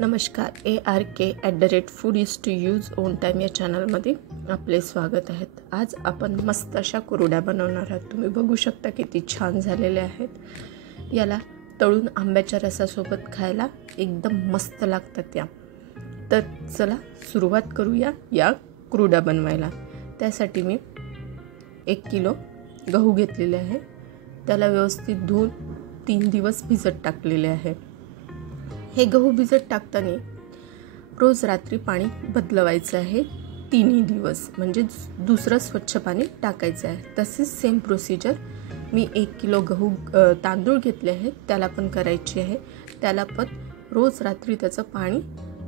नमस्कार. ARK@food-is-to-use on time या चॅनलमध्ये आपले स्वागत आहे. आज आपण मस्त अशा कुरड्या बनवणार आहोत. तुम्ही बघू शकता किती छान झालेले आहेत. याला तळून आंब्याच्या रसासोबत खायला एकदम मस्त लागतात त्या. तर चला सुरुवात करूया या कुरड्या बनवायला. त्यासाठी मी 1 किलो गहू घेतलेले आहे. त्याला व्यवस्थित धुवून 3 दिवस भिजत टाकलेले आहे. हे गहू भिजत टाकताना रोज रात्री पाणी बदलवायचं आहे 3 दिवस, म्हणजे दुसरं स्वच्छ पाणी टाकायचं आहे. तसेच सेम प्रोसिजर मी 1 किलो गहू तांदूळ घेतले आहेत त्याला पण करायची आहे. त्याला पण रोज रात्री त्याचं पाणी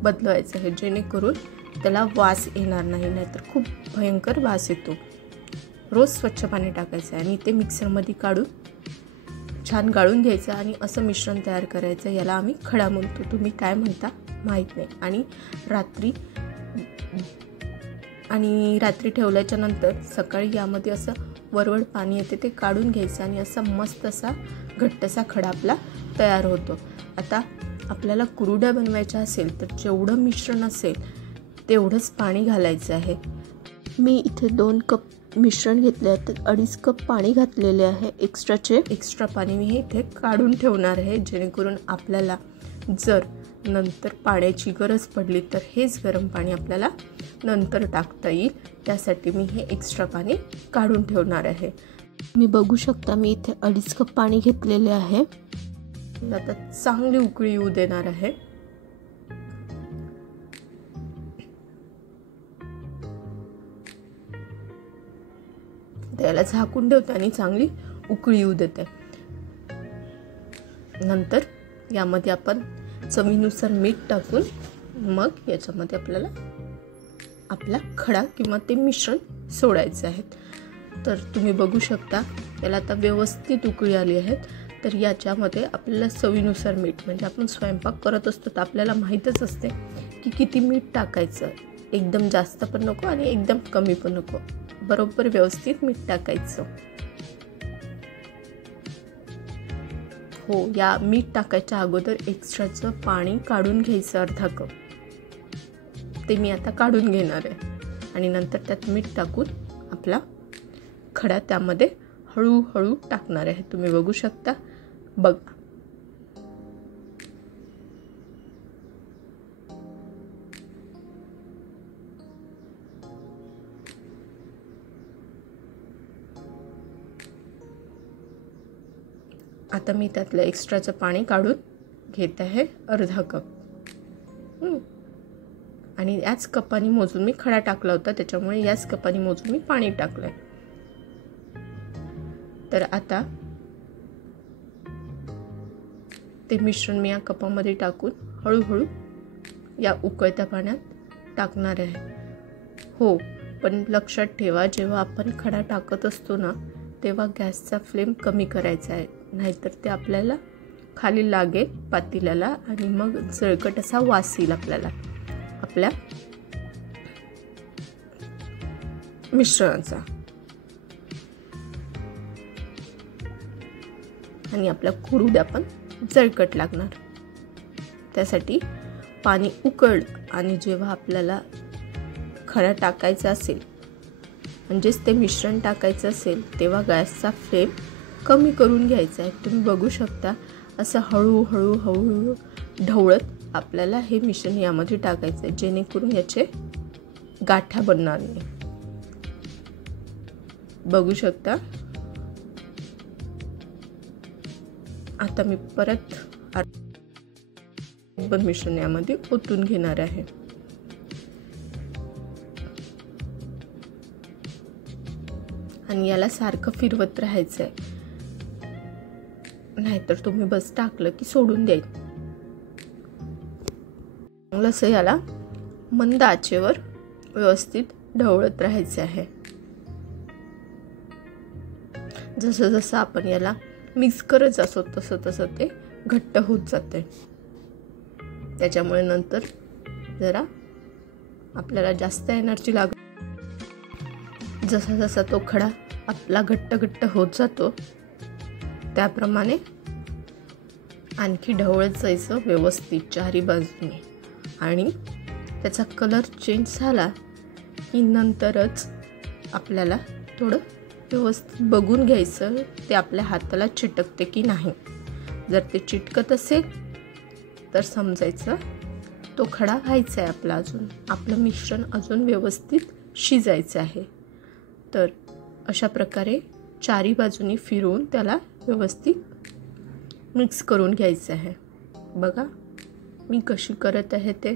बदलवायचं आहे, जेणेकरून त्याला वास येणार नाही, नाहीतर खूप भयंकर वास येतो. रोज स्वच्छ पाणी टाकायचं आहे आणि ते मिक्सरमध्ये काढून छान गाळून घ्यायचं आणि असं मिश्रण तयार करायचं. याला आम्ही खडा म्हणतो, तुम्ही काय म्हणता माहीत नाही. आणि रात्री ठेवल्याच्या नंतर सकाळी यामध्ये असं वरवड पाणी येते ते काढून घ्यायचं आणि असा मस्त असा घट्टसा खडा आपला तयार होतो. आता आपल्याला कुरड्या बनवायच्या असेल तर जेवढं मिश्रण असेल तेवढंच पाणी घालायचं आहे. मी इथे 2 कप मिश्रण घेतले आहे, तर 2.5 कप पाणी घातलेले आहे. एक्स्ट्रा पाणी मी इथे काढून ठेवणार आहे, जेणेकरून आपल्याला जर नंतर पाण्याची गरज पडली तर हेच गरम पाणी आपल्याला नंतर टाकता येईल. त्यासाठी मी हे एक्स्ट्रा पाणी काढून ठेवणार आहे. मी बघू शकता मी इथे 2.5 कप पाणी घेतलेले आहे. आता चांगली उकळी येऊ देणार आहे. त्याला झाकून ठेवते आणि चांगली उकळी येऊ देते. नंतर यामध्ये आपण चवीनुसार मीठ टाकून मग याच्यामध्ये आपल्याला आपला खडा किंवा ते मिश्रण सोडायचे आहे. तर तुम्ही बघू शकता याला आता व्यवस्थित उकळी आली आहे. तर याच्यामध्ये आपल्याला चवीनुसार मीठ, म्हणजे आपण स्वयंपाक करत असतो तर आपल्याला माहीतच असते की किती मीठ टाकायचं. एकदम जास्त पण नको आणि एकदम कमी पण नको, बरोबर व्यवस्थित मीठ टाकायचं. हो, या मीठ टाकायच्या अगोदर एक्स्ट्राचं पाणी काढून घ्यायचं 1/2 कप. ते मी आता काढून घेणार आहे आणि नंतर त्यात मीठ टाकून आपला खडा त्यामध्ये हळूहळू टाकणार आहे. तुम्ही बघू शकता. बघा, आता मी त्यातलं एक्स्ट्राचं पाणी काढून घेत आहे 1/2 कप. आणि याच कपाने मोजून मी खडा टाकला होता, त्याच्यामुळे याच कपाने मोजून मी पाणी टाकलंय. तर आता ते मिश्रण मी या कपामध्ये टाकून हळूहळू या उकळत्या पाण्यात टाकणार आहे. हो, पण लक्षात ठेवा, जेव्हा आपण खडा टाकत असतो ना तेव्हा गॅसचा फ्लेम कमी करायचा आहे, नाहीतर ते आपल्याला खाली लागेल पातेल्याला आणि मग जळकट असा वास येईल आपल्याला आपल्या मिश्रणाचा. आणि आपल्या कुरड्या पण जळकट लागणार. त्यासाठी पाणी उकळलं आणि जेव्हा आपल्याला खडा टाकायचा असेल, म्हणजेच ते मिश्रण टाकायचं असेल, तेव्हा गॅसचा फ्लेम कमी करून घ्यायचा आहे. तुम्ही बघू शकता असं हळूहळू ढवळत आपल्याला हे मिश्रण यामध्ये टाकायचं आहे, जेणेकरून याचे गाठा बनणार नाही. बघू शकता. आता मी परत मिश्रण यामध्ये ओतून घेणार आहे. आणि याला सारखं फिरवत राहायचं आहे, नाहीतर तुम्ही बस टाकलं की सोडून द्यायचं. चांगलं असं याला मंद आचेवर व्यवस्थित ढवळत राहायचं आहे. जसं जसं आपण याला मिक्स करत असतो तसं तसं ते घट्ट होत जाते. त्याच्यामुळे नंतर जरा आपल्याला जास्त एनर्जी लागते. जसा जसा तो खडा आपला घट्ट होत जातो त्याप्रमाणे आणखी ढवळत जायचं व्यवस्थित चारी बाजूने. आणि त्याचा कलर चेंज झाला की नंतरच आपल्याला थोडं व्यवस्थित बघून घ्यायचं ते आपल्या हाताला चिटकते की नाही. जर ते चिटकत असेल तर समजायचं तो खडा व्हायचा आहे आपला, अजून आपलं मिश्रण अजून व्यवस्थित शिजायचं आहे. तर अशा प्रकारे चारी बाजूनी फिरवून त्याला व्यवस्थित मिक्स करून घ्यायचं आहे. बघा मी कशी करत आहे ते.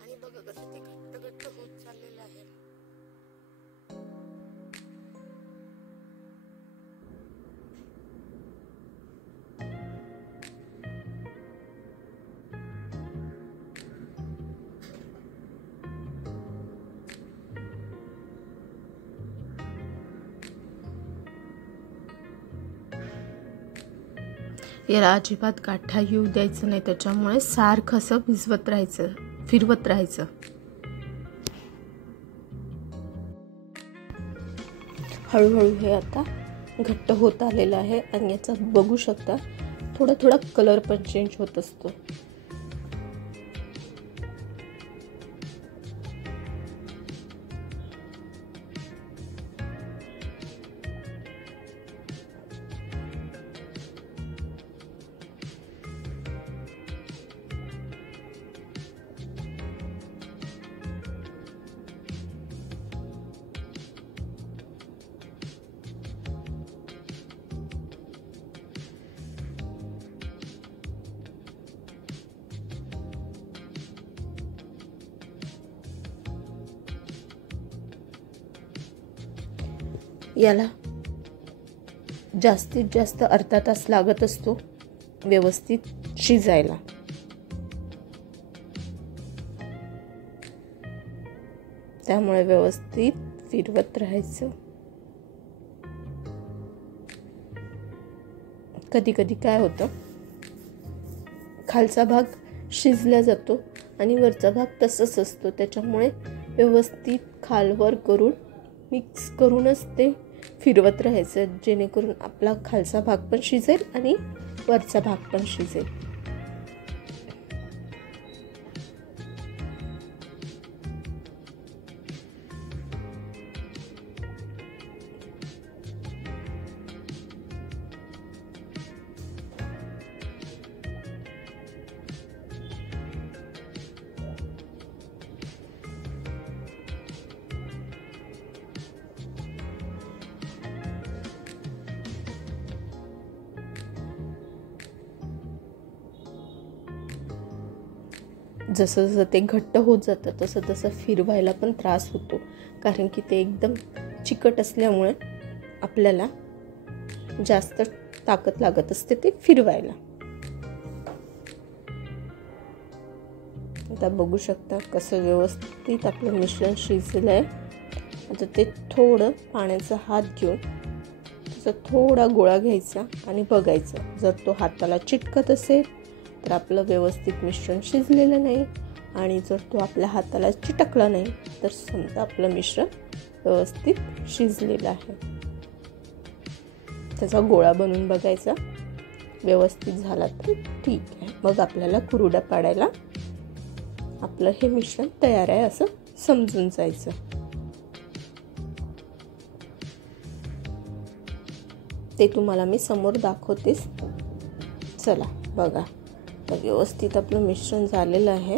आणि बघा कसं ते घट्ट घट्ट होत चाललेलं आहे. याला अजिबात गाठा येऊ द्यायचं नाही, त्याच्यामुळे सारखं असं भिजवत राहायचं, फिरवत राहायचं. हळूहळू हे आता घट्ट होत आलेलं आहे आणि याचा बघू शकता थोडा थोडा कलर पण चेंज होत असतो. याला जास्तीत जास्त अर्धा तास लागत असतो व्यवस्थित शिजायला. त्यामुळे व्यवस्थित फिरवत राहायचं. कधी कधी काय होतं, खालचा भाग शिजला जातो आणि वरचा भाग तसंच असतो. त्याच्यामुळे व्यवस्थित खालवर करून मिक्स करूनच ते फिरवत राहायचं, जेणेकरून आपला खालचा भाग पण शिजेल आणि वरचा भाग पण शिजेल. जसं जसं ते घट्ट होत जातं तसं तसं फिरवायला पण त्रास होतो, कारण की ते एकदम चिकट असल्यामुळे आपल्याला जास्त ताकद लागत असते ते फिरवायला. आता बघू शकता कसं व्यवस्थित आपलं मिश्रण शिजलं आहे. आता ते थोडं पाण्याचा हात घेऊन त्याचा थोडा गोळा घ्यायचा आणि बघायचा. जर तो हाताला चिटकत असेल तर आपलं व्यवस्थित मिश्रण शिजलेलं नाही, आणि जर तो आपल्या हाताला चिटकला नाही तर समजा आपलं मिश्रण व्यवस्थित शिजलेलं आहे. त्याचा गोळा बनवून बघायचा, व्यवस्थित झाला तर ठीक आहे. मग आपल्याला कुरडया पाडायला आपलं हे मिश्रण तयार आहे असं समजून जायचं. ते तुम्हाला मी समोर दाखवतेच. चला बघा, तर व्यवस्थित आपलं मिश्रण झालेलं आहे.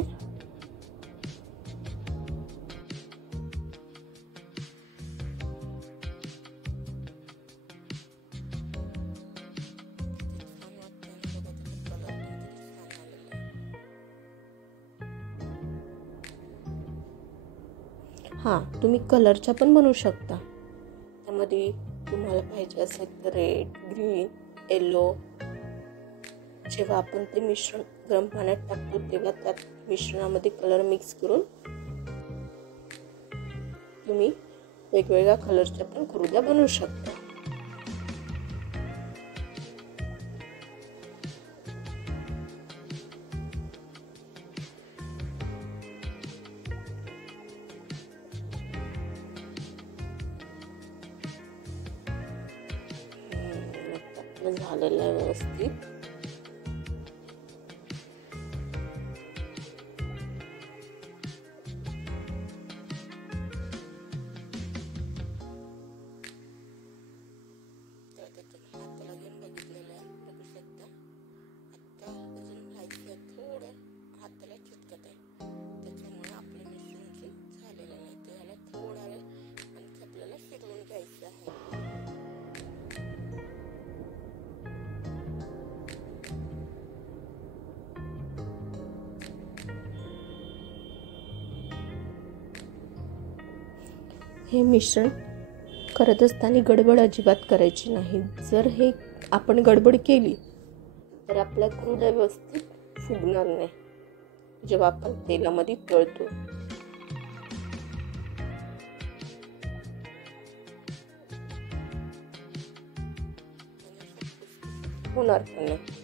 हां, तुम्ही कलरच्या पण बनवू शकता. त्यामध्ये तुम्हाला पाहिजे असेल तर रेड, ग्रीन, येलो. जेव्हा आपण ते मिश्रण गरम पाण्यात टाकतो तेव्हा त्यात मिश्रणामध्ये कलर मिक्स करून तुम्ही वेगवेगळ्या कलरच्या पण कुरडया बनवू शकता. आपलं झालेलं आहे व्यवस्थित. हाताला घेऊन बघितलेलं आहे, बघू शकता. आता अजून व्हायचं थोडं हाताला चिटकत आहे, त्याच्यामुळे आपलं मिश्रण झालेलं नाही. तर याला थोडा वेळ आणखी आपल्याला फिरवून घ्यायचं आहे. हे मिश्रण करत असताना गडबड अजिबात करायची नाही. जर हे आपण गडबड केली तर आपला कुरडा व्यवस्थित फुगणार नाही जेव्हा आपण तेलामध्ये तळतो. होणार पण नाही.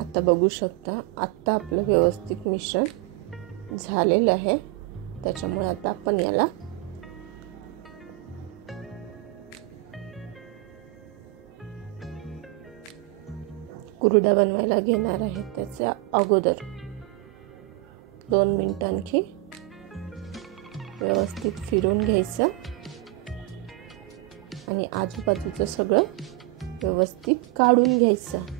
आता बघू शकता, आता आपलं व्यवस्थित मिश्रण झालेलं आहे. त्याच्यामुळे आता आपण याला कुरडा बनवायला घेणार आहे. त्याच्या अगोदर 2 मिनिटं आणखी व्यवस्थित फिरून घ्यायचं आणि आजूबाजूचं सगळं व्यवस्थित काढून घ्यायचं.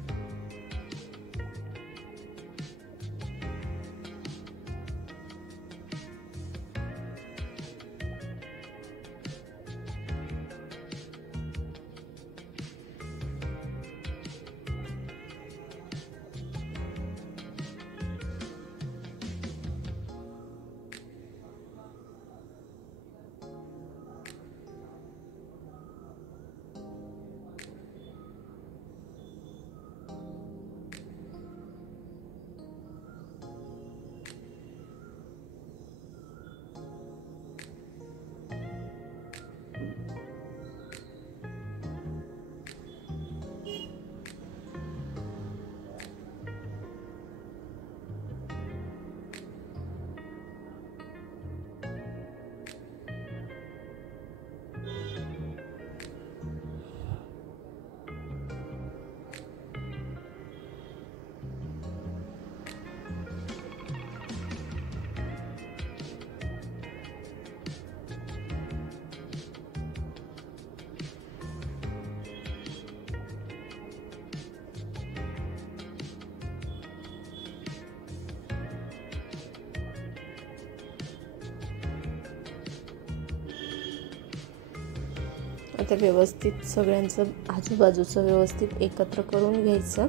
आता व्यवस्थित सगळ्यांचं आजूबाजूचं व्यवस्थित एकत्र करून घ्यायचं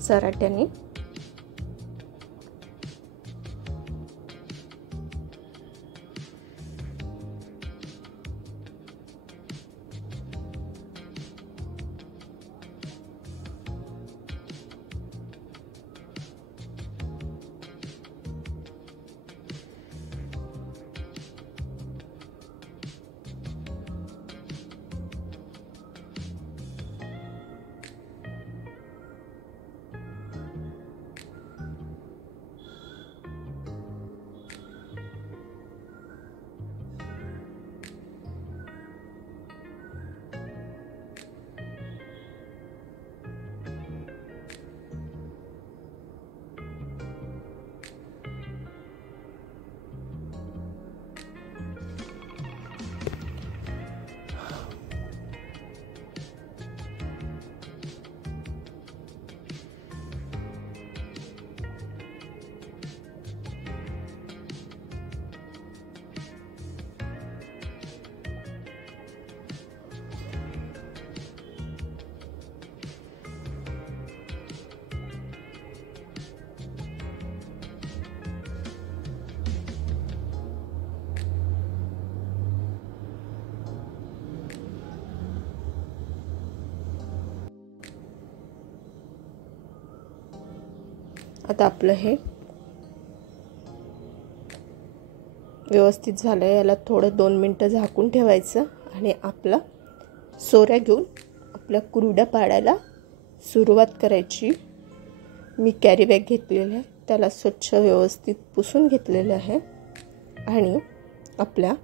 चराट्याने. आता आपलं हे व्यवस्थित झालं आहे. याला थोडं 2 मिनटं झाकून ठेवायचं आणि आपला सोऱ्या घेऊन आपल्या कुरड्या पाडायला सुरुवात करायची. मी कॅरी बॅग घेतलेली आहे, त्याला स्वच्छ व्यवस्थित पुसून घेतलेलं आहे आणि आपल्या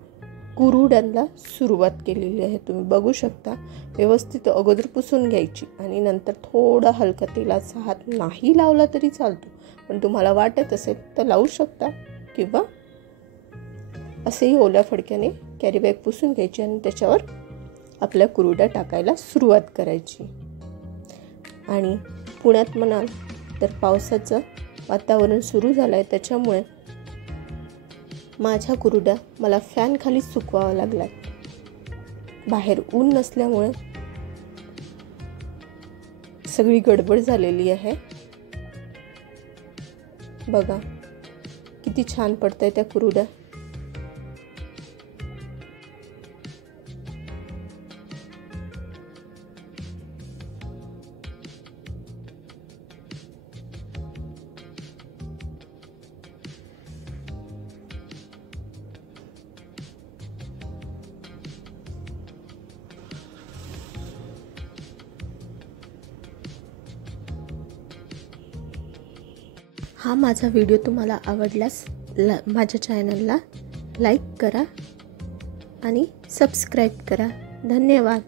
कुरड्यांना सुरुवात केलेली आहे. तुम्ही बघू शकता, व्यवस्थित अगोदर पुसून घ्यायची आणि नंतर थोडा हलका तेलाचा हात नाही लावला तरी चालतो, पण तुम्हाला वाटत असेल तर लावू शकता किंवा असेही ओल्या फडक्याने कॅरी बॅग पुसून घ्यायची आणि त्याच्यावर आपल्या कुरड्या टाकायला सुरुवात करायची. आणि पुण्यात म्हणाल तर पावसाचं वातावरण सुरू झालं आहे, त्याच्यामुळे माझ्या कुरड्या मला फॅन खाली सुकवाव्या लागल्यात. बाहेर ऊन नसल्यामुळे सगळी गडबड झालेली आहे. बघा किती छान पडतंय त्या कुरड्या. हा माझा व्हिडिओ तुम्हाला आवडल्यास माझ्या चॅनलला लाईक करा आणि सबस्क्राईब करा. धन्यवाद.